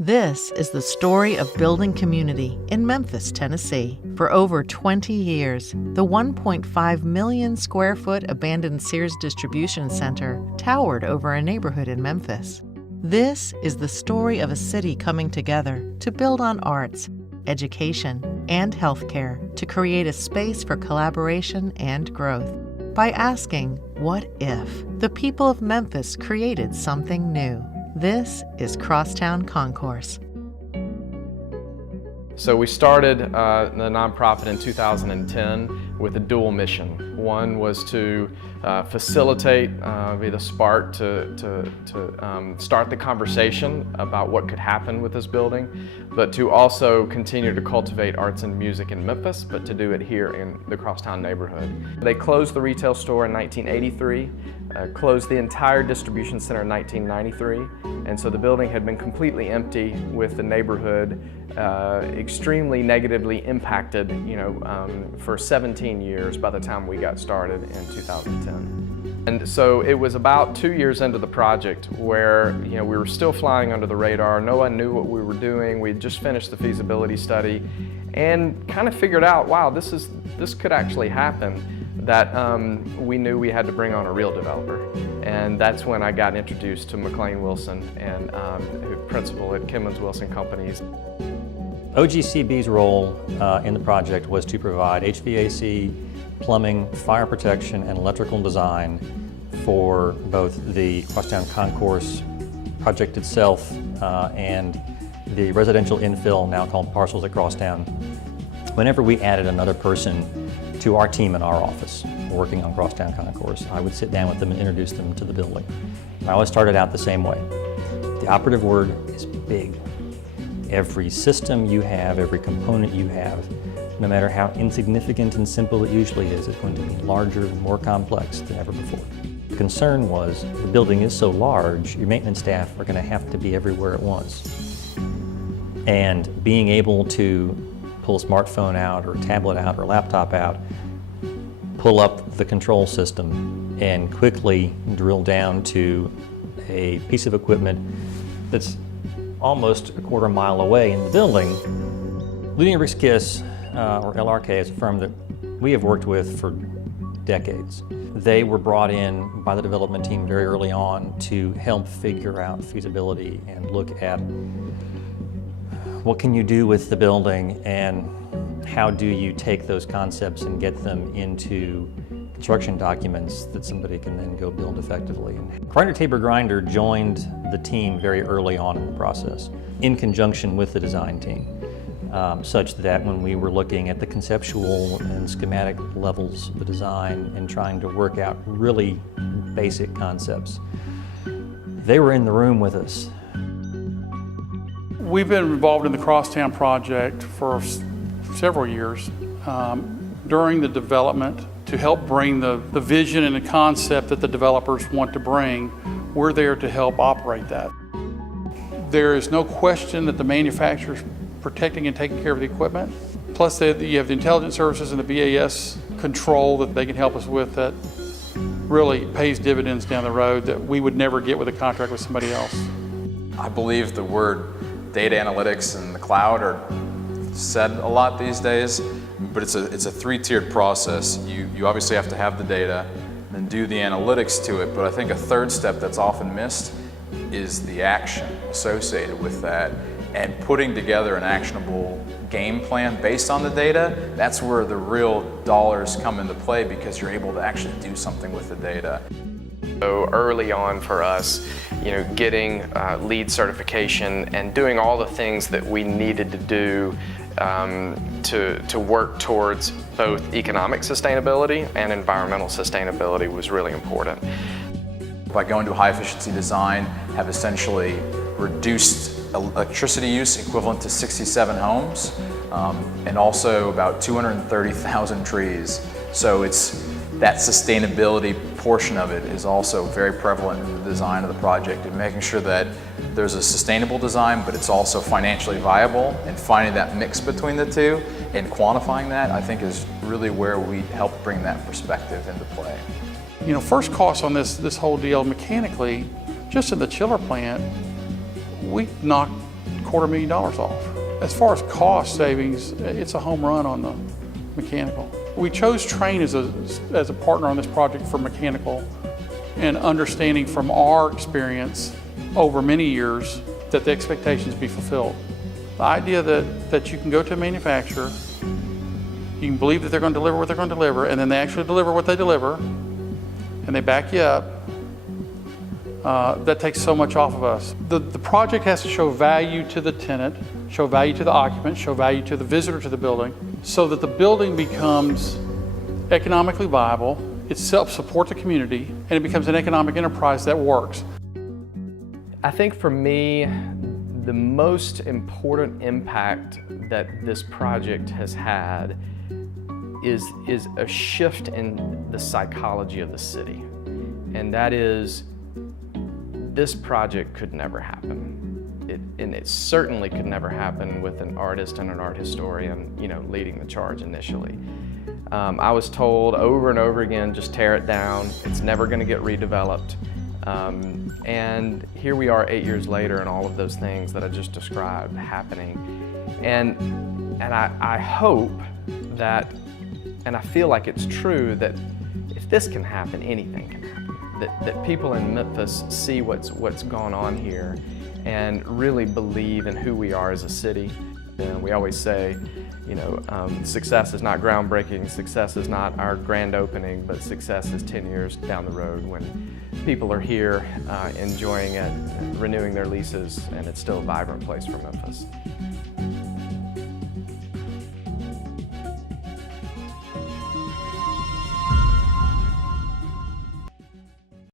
This is the story of building community in Memphis, Tennessee. For over 20 years, the 1.5 million square foot abandoned Sears distribution center towered over a neighborhood in Memphis. This is the story of a city coming together to build on arts, education, and healthcare to create a space for collaboration and growth. By asking, what if the people of Memphis created something new? This is Crosstown Concourse. So we started the nonprofit in 2010 with a dual mission. One was to facilitate, be the spark to start the conversation about what could happen with this building, but to also continue to cultivate arts and music in Memphis, but to do it here in the Crosstown neighborhood. They closed the retail store in 1983, closed the entire distribution center in 1993, and so the building had been completely empty with the neighborhood extremely negatively impacted, for 17 years by the time we got started in 2010. And so it was about 2 years into the project where, we were still flying under the radar. No one knew what we were doing. We had just finished the feasibility study and kind of figured out, wow, this could actually happen. That we knew we had to bring on a real developer. And that's when I got introduced to McLean Wilson, and principal at Kemmons Wilson Companies. OGCB's role in the project was to provide HVAC, plumbing, fire protection, and electrical design for both the Crosstown Concourse project itself and the residential infill, now called Parcels at Crosstown. Whenever we added another person to our team in our office working on Crosstown Concourse, I would sit down with them and introduce them to the building. I always started out the same way. The operative word is big. Every system you have, every component you have, no matter how insignificant and simple it usually is going to be larger and more complex than ever before. The concern was the building is so large, your maintenance staff are going to have to be everywhere at once. And being able to pull a smartphone out or a tablet out or a laptop out, pull up the control system and quickly drill down to a piece of equipment that's almost a quarter mile away in the building. Luding Rix-Kiss, or LRK, is a firm that we have worked with for decades. They were brought in by the development team very early on to help figure out feasibility and look at what can you do with the building and how do you take those concepts and get them into construction documents that somebody can then go build effectively. Grinder Tabor Grinder joined the team very early on in the process in conjunction with the design team, such that when we were looking at the conceptual and schematic levels of the design and trying to work out really basic concepts, they were in the room with us. We've been involved in the Crosstown project for several years during the development to help bring the vision and the concept that the developers want to bring. We're there to help operate that. There is no question that the manufacturer's protecting and taking care of the equipment. Plus you have the intelligence services and the BAS control that they can help us with that really pays dividends down the road that we would never get with a contract with somebody else. I believe the word data analytics and the cloud are said a lot these days, but it's a three-tiered process. You obviously have to have the data, then do the analytics to it, but I think a third step that's often missed is the action associated with that, and putting together an actionable game plan based on the data. That's where the real dollars come into play, because you're able to actually do something with the data. So early on for us, getting LEED certification and doing all the things that we needed to do to work towards both economic sustainability and environmental sustainability was really important. By going to high efficiency design, have essentially reduced electricity use equivalent to 67 homes, and also about 230,000 trees. So that sustainability portion of it is also very prevalent in the design of the project, and making sure that there's a sustainable design, but it's also financially viable, and finding that mix between the two and quantifying that, I think, is really where we help bring that perspective into play. First cost on this whole deal mechanically, just in the chiller plant, we knocked $250,000 off. As far as cost savings, it's a home run on the mechanical. We chose Trane as a partner on this project for mechanical, and understanding from our experience over many years that the expectations be fulfilled. The idea that you can go to a manufacturer, you can believe that they're going to deliver what they're going to deliver, and then they actually deliver what they deliver, and they back you up, that takes so much off of us. The project has to show value to the tenant, show value to the occupant, show value to the visitor to the building, so that the building becomes economically viable, it supports the community, and it becomes an economic enterprise that works. I think for me, the most important impact that this project has had is a shift in the psychology of the city. And that is, this project could never happen. And it certainly could never happen with an artist and an art historian, leading the charge initially. I was told over and over again, just tear it down. It's never going to get redeveloped. And here we are 8 years later, and all of those things that I just described happening. And I hope that, and I feel like it's true, that if this can happen, anything can happen. That people in Memphis see what's gone on here and really believe in who we are as a city. And we always say, success is not groundbreaking, success is not our grand opening, but success is 10 years down the road when people are here enjoying it, renewing their leases, and it's still a vibrant place for Memphis.